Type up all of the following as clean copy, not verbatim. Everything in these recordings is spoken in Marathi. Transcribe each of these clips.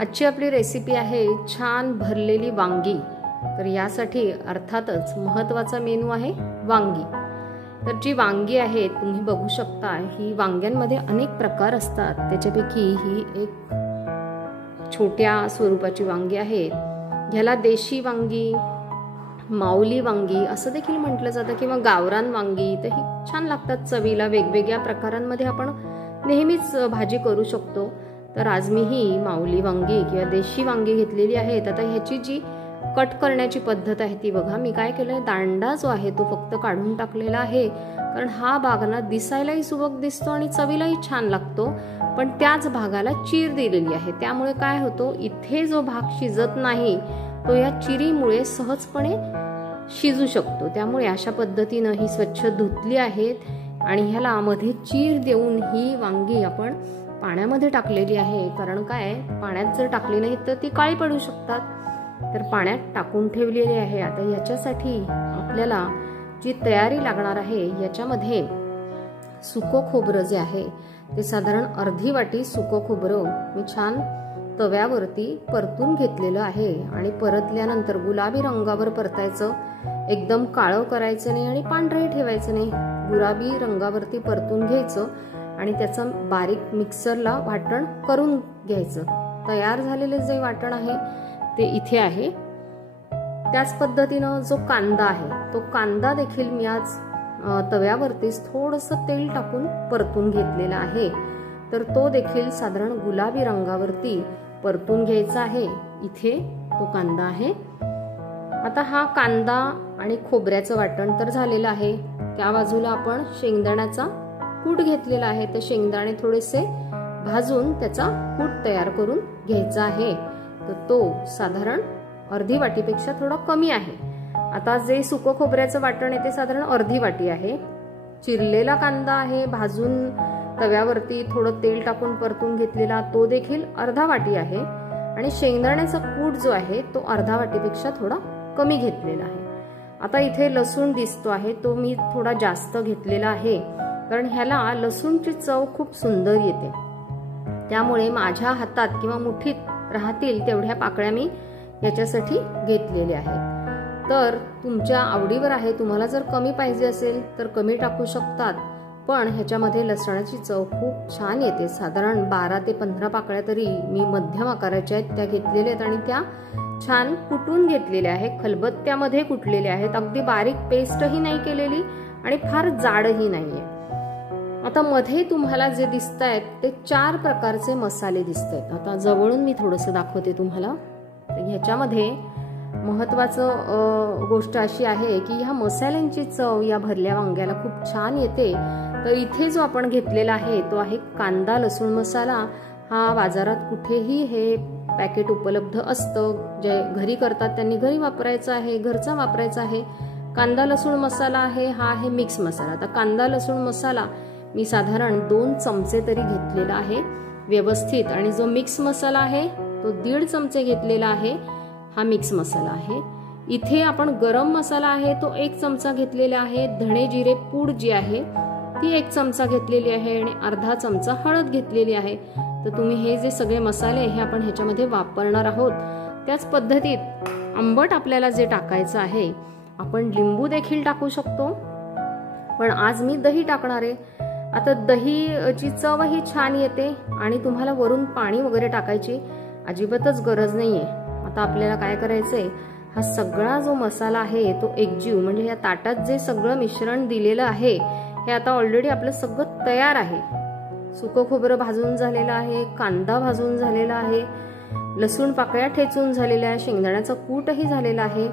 आजची आपली रेसिपी आहे छान भरलेली वांगी। तर यासाठी अर्थातच महत्त्वाचा मेनू आहे वांगी। तर जी वांगी आहेत तुम्ही बघू शकता, ही वांग्यांमध्ये अनेक प्रकार असतात, त्याच्यापैकी ही एक छोट्या स्वरूपाची वांगी आहेत। ह्याला देशी वांगी, माऊली वांगी असं देखील म्हटलं जातं किंवा गावरान वांगी। तर ही छान लागतात चवीला। वेगवेगळ्या प्रकारांमध्ये आपण नेहमीच भाजी करू शकतो। तर आज मी ही माऊली वांगी किंवा देशी वांगी घेतलेली आहेत। आता ह्याची जी कट करण्याची पद्धत आहे ती बघा। मी काय केलंय, दांडा जो आहे तो फक्त काढून टाकलेला आहे, कारण हा भाग ना दिसायलाही सुबक दिसतो आणि चवीलाही छान लागतो, पण त्याच भागाला चीर दिलेली आहे। त्यामुळे काय होतो, इथे जो भाग शिजत नाही तो या चिरीमुळे सहजपणे शिजू शकतो। त्यामुळे अशा पद्धतीनं ही स्वच्छ धुतली आहेत आणि ह्याला मध्ये चीर देऊन ही वांगी आपण पाण्यामध्ये टाकलेली आहे। कारण काय, पाण्यात जर टाकली नाही तर ती काळी पडू शकतात, तर पाण्यात टाकून ठेवलेली आहे। आता याच्यासाठी आपल्याला जी तयारी लागणार आहे, याच्यामध्ये सुकं खोबरं जे आहे ते साधारण अर्धी वाटी सुकं खोबरं मी छान तव्यावरती परतून घेतलेलं आहे। आणि परतल्यानंतर गुलाबी रंगावर परतायचं, एकदम काळं करायचं नाही आणि पांढरही ठेवायचं नाही। गुलाबी रंगावरती परतून घ्यायचं आणि त्याचं बारीक मिक्सरला वाटण करून घ्यायचं। तयार झालेले जे वाटण आहे ते इथे आहे। त्याच पद्धतीनं जो कांदा आहे, तो कांदा देखील मी आज तव्यावरतीच थोडंसं तेल टाकून परतून घेतलेला आहे। तर तो देखील साधारण गुलाबी रंगावरती परतून घ्यायचा आहे। इथे तो कांदा आहे। आता हा कांदा आणि खोबऱ्याचं वाटण तर झालेलं आहे। त्या बाजूला आपण शेंगदाण्याचा कूट घेतलेला आहे। तर शेंगदाणे थोडेसे भाजून त्याचा कूट तयार करून घ्यायचा आहे। तर तो साधारण अर्धी वाटीपेक्षा थोडा कमी आहे। आता जे सुकं खोबऱ्याचं वाटण आहे ते साधारण अर्धी वाटी आहे। चिरलेला कांदा आहे, भाजून तव्यावरती थोडं तेल टाकून परतून घेतलेला, तो देखील अर्धा वाटी आहे। आणि शेंगदाण्याचा कूट जो आहे तो अर्धा वाटीपेक्षा थोडा कमी घेतलेला आहे। आता इथे लसूण दिसतो आहे, तो मी थोडा जास्त घेतलेला आहे, कारण ह्याला लसूणची चव खूप सुंदर येते। त्यामुळे माझ्या हातात किंवा मुठीत राहतील तेवढ्या पाकळ्या मी याच्यासाठी घेतलेल्या आहेत। तर तुमच्या आवडीवर आहे, तुम्हाला जर कमी पाहिजे असेल तर कमी टाकू शकतात, पण ह्याच्यामध्ये लसणाची चव खूप छान येते। साधारण 12 ते 15 पाकळ्या तरी मी मध्यम आकाराच्या आहेत त्या घेतलेल्या आहेत आणि त्या छान कुटून घेतलेल्या आहेत, खलबत्त्यामध्ये कुटलेल्या आहेत। अगदी बारीक पेस्टही नाही केलेली आणि फार जाडही नाहीये। आता मध्ये तुम्हाला जे दिसत आहेत ते 4 प्रकारचे मसाले दिसत आहेत। आता जवळून मी थोडंसं दाखवते तुम्हाला। ह्याच्यामध्ये महत्वाचं गोष्ट अशी आहे की ह्या मसाल्यांची चव या भरल्या वांग्याला खूप छान येते। तर इथे जो आपण घेतलेला आहे तो आहे कांदा लसूण मसाला। हा बाजारात कुठेही हे पॅकेट उपलब्ध असतं, जे घरी करतात त्यांनी घरी वापरायचं आहे, घरचा वापरायचा आहे। कांदा लसूण मसाला आहे, हा आहे मिक्स मसाला। आता कांदा लसूण मसाला मी साधारण 2 चमचे तरी घेतलेला आहे व्यवस्थित, आणि जो मिक्स मसाला आहे तो 1.5 चमचे घेतलेला आहे। हा मिक्स मसाला आहे। इथे आपण गरम मसाला आहे तो 1 चमचा घेतलेला आहे। धणे जिरे पूड जी आहे ती 1 चमचा घेतलेली आहे आणि अर्धा चमचा हळद घेतलेली आहे। तर तुम्ही हे जे सगळे मसाले हे आपण ह्याच्यामध्ये वापरणार आहोत। त्याच पद्धतीत आंबट आपल्याला जे टाकायचं आहे, आपण लिंबू देखील टाकू शकतो, पण आज मी दही टाकणार आहे। आता दहीची चवही छान येते आणि तुम्हाला वरून पाणी वगैरे टाकायची अजिबातच गरज नाहीये। आता आपल्याला काय करायचंय, हा सगळा जो मसाला आहे तो एकजीव, म्हणजे या ताटात जे सगळं मिश्रण दिलेलं आहे हे आता ऑलरेडी आपलं सगळं तयार आहे। सुकं खोबरं भाजून झालेलं आहे, कांदा भाजून झालेला आहे, लसूण पाकळ्या ठेचून झालेल्या आहे, शेंगदाण्याचा कूटही झालेला आहे,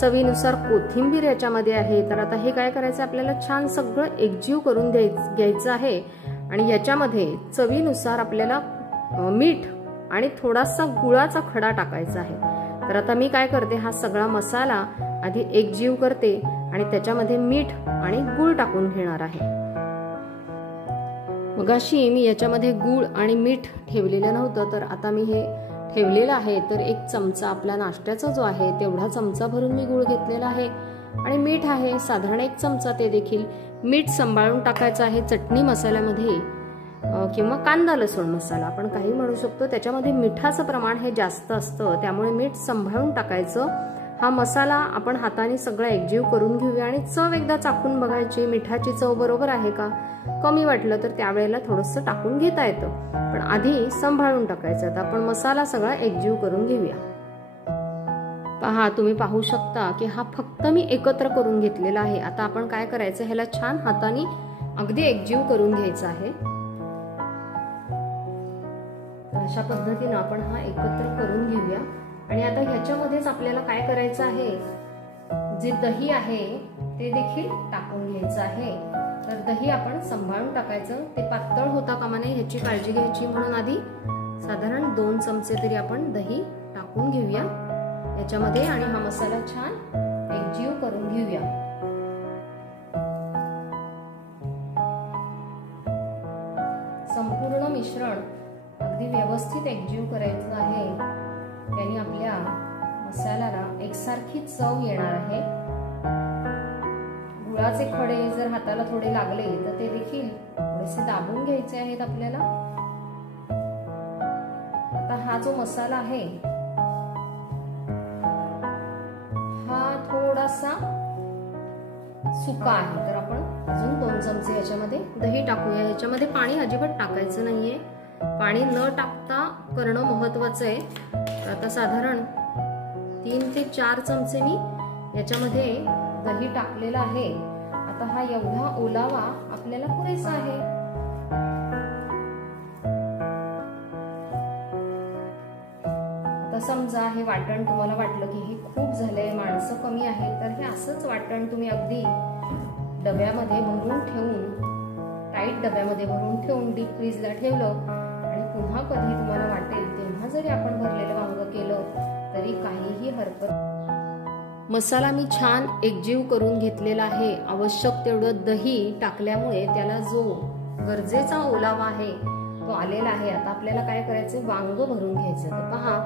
चवीनुसार कोथिंबीर याच्यामध्ये आहे। तर आता हे काय करायचं, आपल्याला छान सगळं एकजीव करून घ्यायचं आहे। आणि याच्यामध्ये चवीनुसार आपल्याला मीठ आणि थोडासा गुळाचा खडा टाकायचा आहे। तर आता मी काय करते, हा सगळा मसाला आधी एकजीव करते आणि त्याच्यामध्ये मीठ आणि गूळ टाकून घेणार आहे। मगाशी मी याच्यामध्ये गूळ आणि मीठ ठेवलेलं नव्हतं, तर आता मी हे ठेवलेलं आहे। तर 1 चमचा आपला नाश्त्याचा जो आहे तेवढा चमचा भरून मी गूळ घेतलेला आहे आणि मीठ आहे साधारण 1 चमचा, ते देखील मीठ सांभाळून टाकायचं आहे चटणी मसाल्यामध्ये। किंवा कांदा लसूण मसाला आपण काही म्हणू शकतो, त्याच्यामध्ये मिठाचं प्रमाण हे जास्त असतं, त्यामुळे मीठ सांभाळून टाकायचं. हा मसाला आपण हाताने सगळा एकजीव करून घेऊया आणि चव एकदा चाखून बघायची, मिठाची चव बरोबर आहे का. कमी वाटलं तर त्यावेळेला थोडंसं टाकून घेता येतं, पण आधी सांभाळून टाकायचं. तर आपण मसाला सगळा एकजीव करून घेऊया. पहा, तुम्ही पाहू शकता की हा फक्त मी एकत्र करून घेतलेला आहे. आता आपण काय करायचं, ह्याला छान हाताने अगदी एकजीव करून घ्यायचा आहे. अशा पद्धतीने आपण हा एकत्र करून घेऊया. आणि आता ह्याच्यामध्येच आपल्याला काय करायचं आहे, जे दही आहे ते देखील टाकून घ्यायचं आहे. तर दही आपण सांभाळून टाकायचं, ते पातळ होता कामा नये ह्याची काळजी घ्यायची. म्हणून आधी साधारण 2 चमचे तरी आपण दही टाकून घेऊया याच्यामध्ये आणि हा मसाला छान एकजीव करून घेऊया. संपूर्ण मिश्रण अगदी व्यवस्थित एकजीव करायचं आहे, त्याने आपल्या मसाल्याला एकसारखी चव येणार आहे. गुळाचे खडे जर हाताला थोडे लागले तर ते देखील थोडेसे दाबून घ्यायचे आहेत आपल्याला. आता हा जो मसाला आहे हा थोडासा सुका आहे, तर आपण अजून 2 चमचे याच्यामध्ये दही टाकूया. याच्यामध्ये पाणी अजिबात टाकायचं नाहीये, पाणी न टाकता करणं महत्वाचं आहे. तर आता साधारण 3 ते 4 चमचे मी याच्यामध्ये दही टाकलेला आहे. आता हा एवढा ओलावा आपल्याला पुरेसा आहे. आता समजा हे वाटण तुम्हाला वाटलं की हे खूप झालंय, माणसं कमी आहे, तर हे असंच वाटण तुम्ही अगदी डब्यामध्ये भरून ठेवून, टाईट डब्यामध्ये भरून ठेवून डीप फ्रीजला ठेवलं आणि पुन्हा कधी तुम्हाला वाटेल तेव्हा जरी आपण भरलेलं वांग केलं तरी काहीही हरकत. मसाला मी छान एकजीव करून घेतलेला आहे. आवश्यक तेवढं दही टाकल्यामुळे त्याला जो गरजेचा ओलावा आहे तो आलेला आहे. आता आपल्याला काय करायचं, वांग भरून घ्यायचं. तर पहा,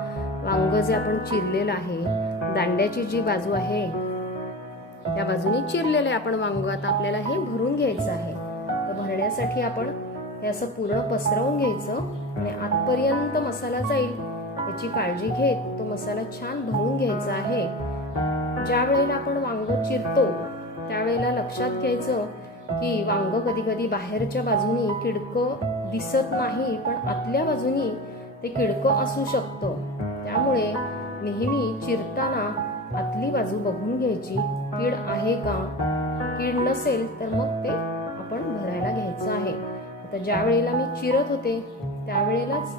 वांग जे आपण चिरलेलं आहे, दांड्याची जी बाजू आहे त्या बाजूने चिरलेलं आहे आपण वांग. आता आपल्याला हे भरून घ्यायचं आहे. तर भरण्यासाठी आपण हे असं पूर्ण पसरवून घ्यायचं आणि आतपर्यंत मसाला जाईल याची काळजी घेत तो मसाला छान भरून घ्यायचा आहे. ज्या वेळेला आपण वांग चिरतो त्यावेळेला लक्षात घ्यायचं की वांग कधी कधी बाहेरच्या बाजूनी किडकं दिसत नाही, पण आतल्या बाजूनी ते किडकं असू शकतं. त्यामुळे नेहमी चिरताना आतली बाजू बघून घ्यायची, कीड आहे का. कीड नसेल तर मग ते आपण भरायला घ्यायचं आहे. आता ज्या वेळेला मी चिरत होते त्यावेळेलाच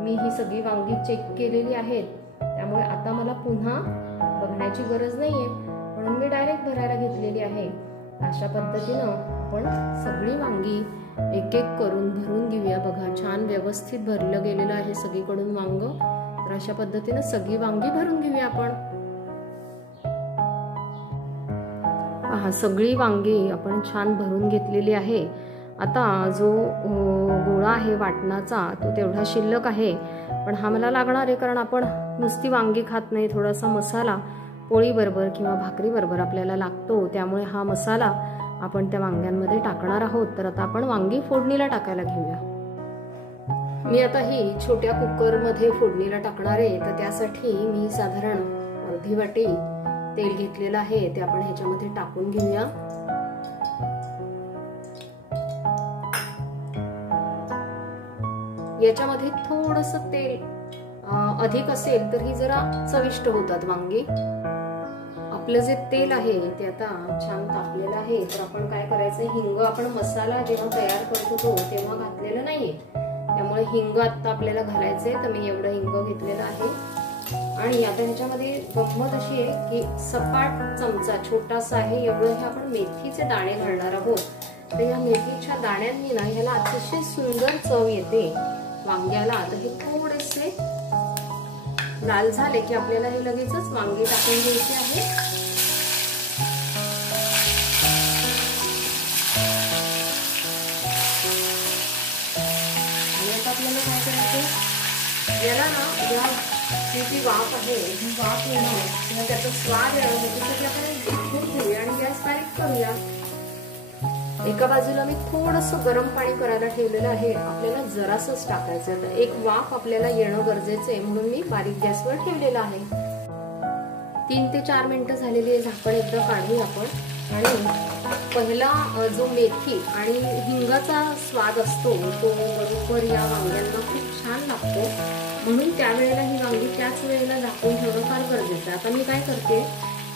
मी ही सगळी वांगी चेक केलेली आहेत, त्यामुळे आता मला पुन्हा बघण्याची गरज नाहीये, म्हणून मी डायरेक्ट भरायला घेतलेली आहे. अशा पद्धतीनं आपण सगळी वांगी एक एक करून भरून घेऊया. बघा, छान व्यवस्थित भरलं गेलेलं आहे सगळीकडून वांग. तर अशा पद्धतीनं सगळी वांगी भरून घेऊया आपण. पहा, सगळी वांगी आपण छान भरून घेतलेली आहे. आता जो गोळा आहे वाटणाचा तो तेवढा शिल्लक आहे, पण हा मला लागणार आहे कारण आपण नुसती वांगी खात नाही, थोडासा मसाला पोळी बरोबर किंवा भाकरी बरोबर आपल्याला लागतो. त्यामुळे हा मसाला आपण त्या वांग्यांमध्ये टाकणार आहोत. तर आता आपण वांगी फोडणीला टाकायला घेऊया. मी आता ही छोट्या कुकरमध्ये फोडणीला टाकणार आहे. तर त्यासाठी मी साधारण अर्धी वाटी तेल घेतलेलं आहे, ते आपण ह्याच्यामध्ये टाकून घेऊया. याच्यामध्ये थोडंसं तेल अधिक असेल तर ही जरा चविष्ट होतात वांगी. आपलं जे तेल आहे ते आता छान तापलेलं आहे. तर आपण काय करायचं, हिंग आपण मसाला जेव्हा तयार करत होतो तेव्हा घातलेलं नाहीये, त्यामुळे हिंग आता आपल्याला घालायचंय. तर मी एवढं हिंग घेतलेलं आहे. आणि आता ह्याच्यामध्ये गंमत अशी आहे की सपाट चमचा छोटासा आहे एवढं हे आपण मेथीचे दाणे घालणार आहोत. तर या मेथीच्या दाण्यांनी ना ह्याला अतिशय सुंदर चव येते वांग्याला. आता हे थोडेसे लाल झाले की आपल्याला हे लगेचच वांगी टाकून घ्यायची आहे. आणि आता आपल्याला काय करायचं, याला ना या जी वाफ आहे ही वाफ येणं किंवा त्याचा स्वाद येणं त्याच्यासाठी आपण घेऊया आणि गॅस बारीक करूया. एका बाजूला मी थोडंसं गरम पाणी करायला ठेवलेलं आहे, आपल्याला जरासंच टाकायचं आहे. एक वाफ आपल्याला येणं गरजेचं आहे म्हणून मी बारीक गॅसवर ठेवलेलं आहे. 3 ते 4 मिनिटं झालेली आहे. झाकण एकदा काढूया आपण आणि पहिला जो मेथी आणि हिंगाचा स्वाद असतो तो बरोबर या वांग्यांना खूप छान लागतो, म्हणून त्यावेळेला ही वांगी त्याच वेळेला झाकून ठेवणं फार गरजेचं आहे. आता मी काय करते,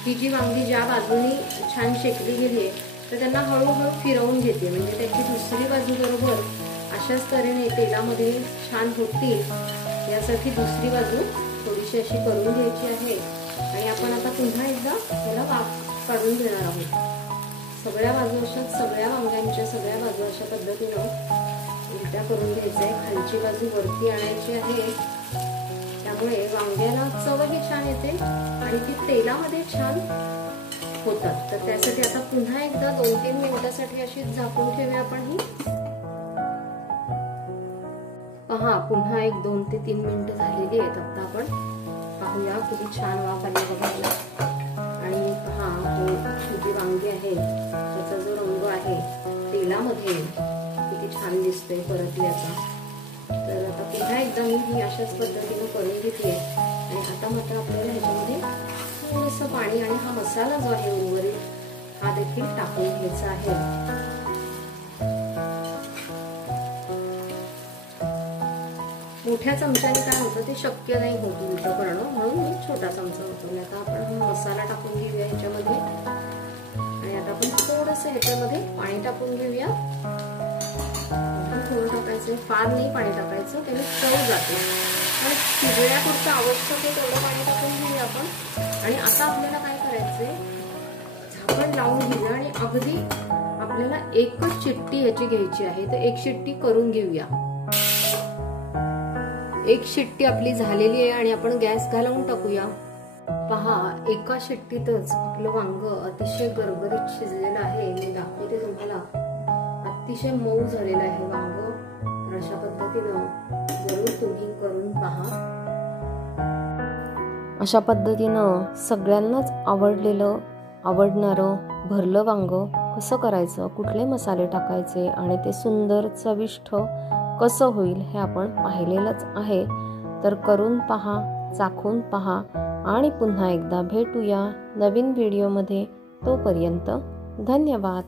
ही जी वांगी ज्या बाजूनी छान शेकली गेली आहे तर त्यांना हळूहळू फिरवून घेते, म्हणजे त्याची दुसरी बाजू बरोबर अशाच तऱ्हेने तेलामध्ये छान होती यासाठी दुसरी बाजू थोडीशी अशी करून घ्यायची आहे. आणि आपण आता पुन्हा एकदा त्याला वाफ काढून घेणार आहोत. सगळ्या बाजू अशा, सगळ्या वांग्यांच्या सगळ्या बाजू अशा पद्धतीनं उलट्या करून घ्यायचं आहे. खालची बाजू वरती आणायची आहे, त्यामुळे वांग्याला चवही छान येते आणि ती तेलामध्ये छान होतात. तर त्यासाठी आता पुन्हा एकदा 2-3 मिनिटासाठी अशी झाकून ठेवूया आपण ही. पहा, पुन्हा 1-2 ते 3 मिनिटं झालेली आहेत. आता आपण पाहूया किती छान वाफ आली बघा. आणि पहा, ही जी वांगी आहे त्याचा जो रंग आहे तेलामध्ये किती छान दिसतोय परतल्याचा. तर आता पुन्हा एकदा मी ही अशाच पद्धतीने करून घेते. आणि आता मात्र आपल्याला ह्याच्यामध्ये थोडंसं पाणी आणि हा मसाला जो आहे उर्वरित हा देखील टाकून घ्यायचा आहे. मोठ्या चमच्याने काय होतं ते शक्य नाही होत उलटं करणं, म्हणून मी छोटा चमचा वापरला. आता आपण हा मसाला टाकून घेऊया ह्याच्यामध्ये. आणि आता आपण थोडंसं ह्याच्यामध्ये पाणी टाकून घेऊया. थोडं टाकायचं, फार नाही पाणी टाकायचं, त्याने चव जाते. आणि शिजण्यापुरतं आवश्यक आहे तेवढं पाणी टाकून घेऊया आपण. आणि आता आपल्याला काय करायचंय, झाकण लावून घेऊया आणि अगदी आपल्याला एकच शिट्टी याची घ्यायची आहे. तर एक शिट्टी करून घेऊया. एक शिट्टी आपली झालेली आहे आणि आपण गॅस घालवून टाकूया. पहा, एका शिट्टीतच आपलं वांग अतिशय गरगरीत शिजलेलं आहे. मी दाखवते तुम्हाला, अतिशय मऊ झालेलं आहे वांग. अशा पद्धतीनं जरूर तुम्ही करून पहा. अशा पद्धतीनं सगळ्यांनाच आवडणारं भरलं वांग कसं करायचं, कुठले मसाले टाकायचे आणि ते सुंदर चविष्ट कसं होईल हे आपण पाहिलेलंच आहे. तर करून पहा, चाखून पहा आणि पुन्हा एकदा भेटूया नवीन व्हिडिओमध्ये. तोपर्यंत धन्यवाद.